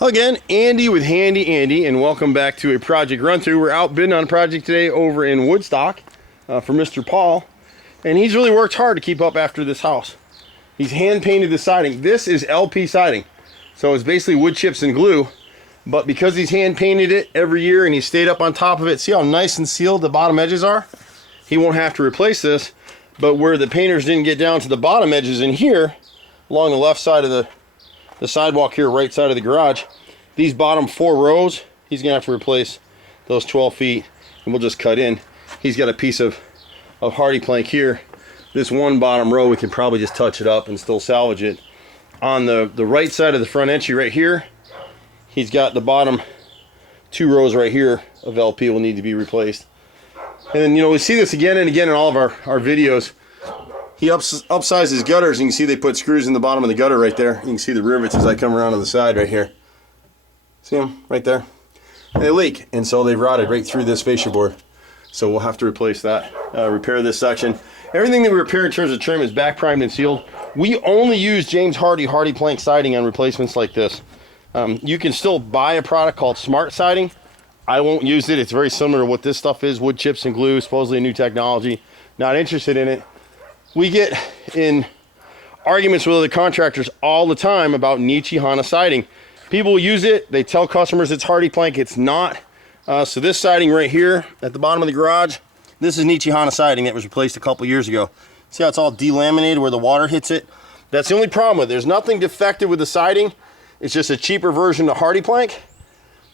Again, Andy with Handy Andy, and welcome back to a project run through. We're out bidding on a project today over in Woodstock for Mr. Paul, and he's really worked hard to keep up after this house. He's hand painted the siding. This is LP siding, so it's basically wood chips and glue, but because he's hand painted it every year and he stayed up on top of it, see how nice and sealed the bottom edges are? He won't have to replace this, but where the painters didn't get down to the bottom edges in here, along the left side of the sidewalk here, right side of the garage, these bottom 4 rows, he's gonna have to replace those 12 feet, and we'll just cut in. He's got a piece of hardy plank here. This one bottom row, we can probably just touch it up and still salvage it. On the right side of the front entry right here, he's got the bottom 2 rows right here of LP will need to be replaced. And then, you know, we see this again and again in all of our videos. He upsized his gutters, and you can see they put screws in the bottom of the gutter right there. You can see the rivets as I come around to the side right here. See them right there? And they leak, and so they've rotted right through this fascia board. So we'll have to replace that, repair this section. Everything that we repair in terms of trim is back primed and sealed. We only use James Hardy plank siding on replacements like this. You can still buy a product called Smart Siding. I won't use it. It's very similar to what this stuff is, wood chips and glue, supposedly a new technology. Not interested in it. We get in arguments with other contractors all the time about Nichihana siding. People use it, they tell customers it's hardy plank, it's not. So this siding right here at the bottom of the garage, this is Nichihana siding that was replaced a couple years ago. See how it's all delaminated where the water hits it? That's the only problem with it. There's nothing defective with the siding. It's just a cheaper version of hardy plank,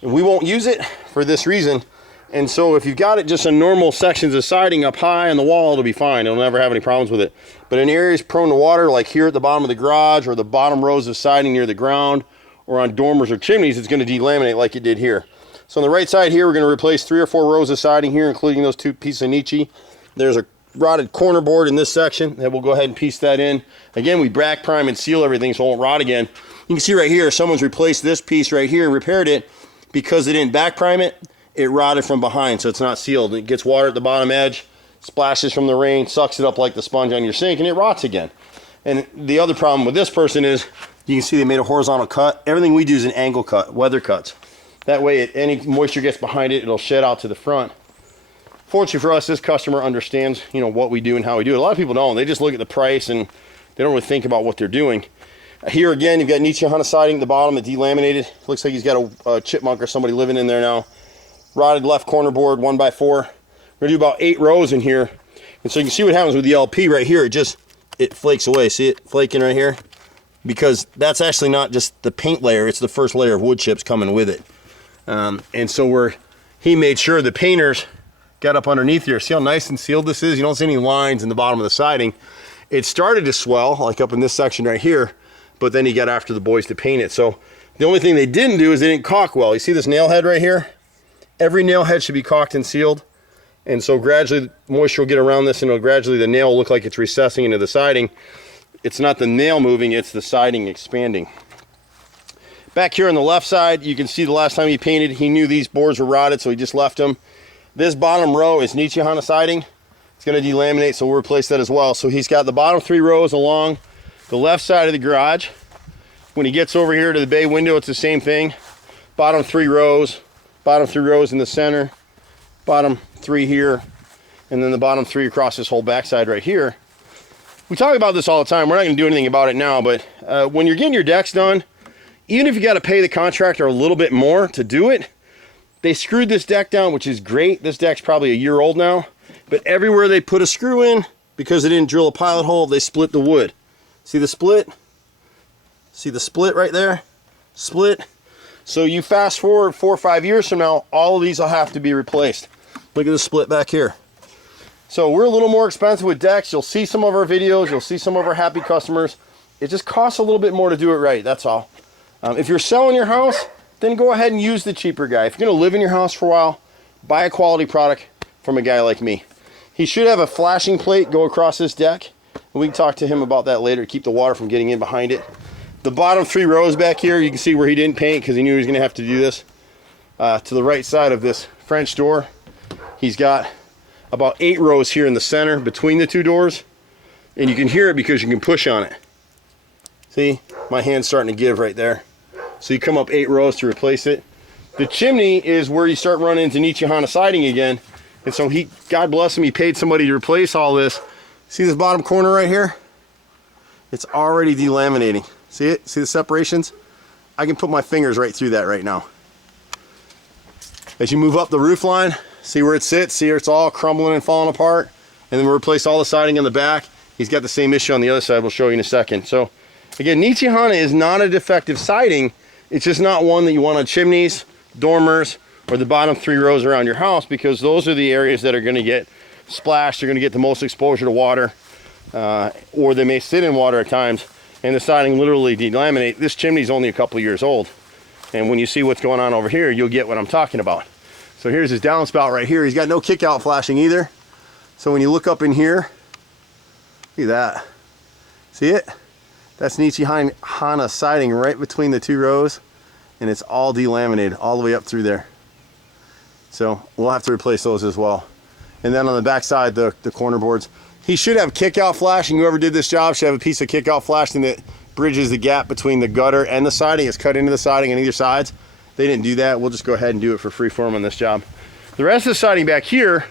and we won't use it for this reason. And so if you've got it just in normal sections of siding up high on the wall, it'll be fine. It'll never have any problems with it. But in areas prone to water, like here at the bottom of the garage or the bottom rows of siding near the ground or on dormers or chimneys, it's going to delaminate like it did here. So on the right side here, we're going to replace 3 or 4 rows of siding here, including those 2 pieces of Nichi. There's a rotted corner board in this section, and we'll go ahead and piece that in. Again, we back prime and seal everything so it won't rot again. You can see right here, someone's replaced this piece right here and repaired it because they didn't back prime it. It rotted from behind, so it's not sealed. It gets water at the bottom edge, splashes from the rain, sucks it up like the sponge on your sink, and it rots again. And the other problem with this person is, you can see they made a horizontal cut. Everything we do is an angle cut, weather cuts. That way, any moisture gets behind it, it'll shed out to the front. Fortunately for us, this customer understands, you know, what we do and how we do it. A lot of people don't. They just look at the price and they don't really think about what they're doing. Here again, you've got Nichihana siding at the bottom that delaminated. Looks like he's got a chipmunk or somebody living in there now. Rotted left corner board, 1x4. We're gonna do about 8 rows in here. And so you can see what happens with the LP right here. It flakes away. See it flaking right here? Because that's actually not just the paint layer, it's the first layer of wood chips coming with it. And so he made sure the painters got up underneath here. See how nice and sealed this is? You don't see any lines in the bottom of the siding. It started to swell, like up in this section right here, but then he got after the boys to paint it. So the only thing they didn't do is they didn't caulk well. You see this nail head right here? Every nail head should be caulked and sealed. And so gradually moisture will get around this, and gradually the nail will look like it's recessing into the siding. It's not the nail moving, it's the siding expanding. Back here on the left side, you can see the last time he painted, he knew these boards were rotted, so he just left them. This bottom row is Nichihana siding. It's going to delaminate, so we'll replace that as well. So he's got the bottom 3 rows along the left side of the garage. When he gets over here to the bay window, it's the same thing. Bottom 3 rows in the center, bottom 3 here, and then the bottom 3 across this whole backside right here. We talk about this all the time. We're not going to do anything about it now, but when you're getting your decks done, even if you got to pay the contractor a little bit more to do it, they screwed this deck down, which is great. This deck's probably a year old now, but everywhere they put a screw in, because they didn't drill a pilot hole, they split the wood. See the split? See the split right there? Split. So you fast forward 4 or 5 years from now, all of these will have to be replaced. Look at the split back here. So we're a little more expensive with decks. You'll see some of our videos, you'll see some of our happy customers. It just costs a little bit more to do it right, that's all. If you're selling your house, then go ahead and use the cheaper guy. If you're gonna live in your house for a while, buy a quality product from a guy like me. He should have a flashing plate go across this deck, and we can talk to him about that later to keep the water from getting in behind it. The bottom 3 rows back here, you can see where he didn't paint because he knew he was gonna have to do this. To the right side of this French door, he's got about 8 rows here in the center between the 2 doors, and you can hear it because you can push on it. See, my hand's starting to give right there. So you come up 8 rows to replace it. The chimney is where you start running into Nichihana siding again. And so God bless him, he paid somebody to replace all this. See this bottom corner right here? It's already delaminating. See it? See the separations? I can put my fingers right through that right now. As you move up the roof line, see where it sits, see where it's all crumbling and falling apart. And then we'll replace all the siding in the back. He's got the same issue on the other side, we'll show you in a second. So again, Nichihana is not a defective siding. It's just not one that you want on chimneys, dormers, or the bottom 3 rows around your house, because those are the areas that are going to get splashed. They're going to get the most exposure to water, or they may sit in water at times, and the siding literally delaminate. This chimney is only a couple years old, and when you see what's going on over here, you'll get what I'm talking about. So here's his downspout right here. He's got no kick out flashing either. So when you look up in here, look at that. See it? That's Nichihana siding right between the 2 rows, and it's all delaminated all the way up through there. So we'll have to replace those as well. And then on the back side, the corner boards, he should have kick out flashing. Whoever did this job should have a piece of kick out flashing that bridges the gap between the gutter and the siding. It's cut into the siding on either sides. They didn't do that. We'll just go ahead and do it for free form on this job. The rest of the siding back here,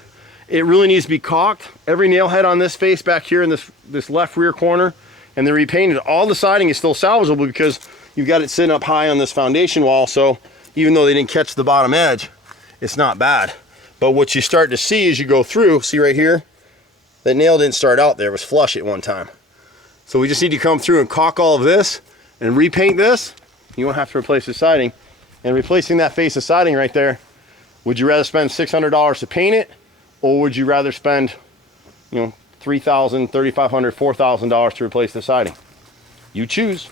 it really needs to be caulked. Every nail head on this face back here in this left rear corner, and they're repainted. All the siding is still salvageable because you've got it sitting up high on this foundation wall. So even though they didn't catch the bottom edge, it's not bad. But what you start to see as you go through, see right here, that nail didn't start out there, it was flush at one time. So we just need to come through and caulk all of this and repaint this. You won't have to replace the siding. And replacing that face of siding right there, would you rather spend $600 to paint it, or would you rather spend, you know, $3,000, $3,500, $4,000 to replace the siding? You choose.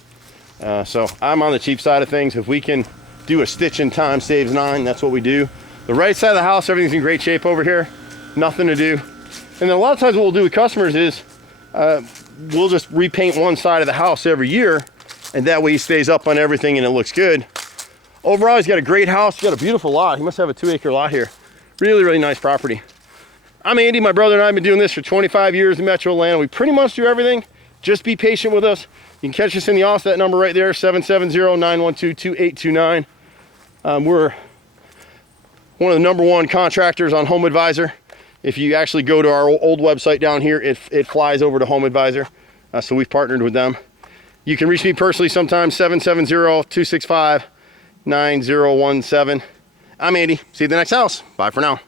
So I'm on the cheap side of things. If we can do a stitch in time saves 9, that's what we do. The right side of the house, everything's in great shape over here. Nothing to do. And then a lot of times what we'll do with customers is we'll just repaint one side of the house every year, and that way he stays up on everything and it looks good. Overall, he's got a great house. He's got a beautiful lot. He must have a 2-acre lot here. Really, really nice property. I'm Andy. My brother and I have been doing this for 25 years in Metro Atlanta. We pretty much do everything. Just be patient with us. You can catch us in the office, that number right there, 770-912-2829. We're one of the #1 contractors on Home Advisor. If you actually go to our old website down here, it flies over to Home Advisor. So we've partnered with them. You can reach me personally sometime, 770-265-9017. I'm Andy. See you at the next house. Bye for now.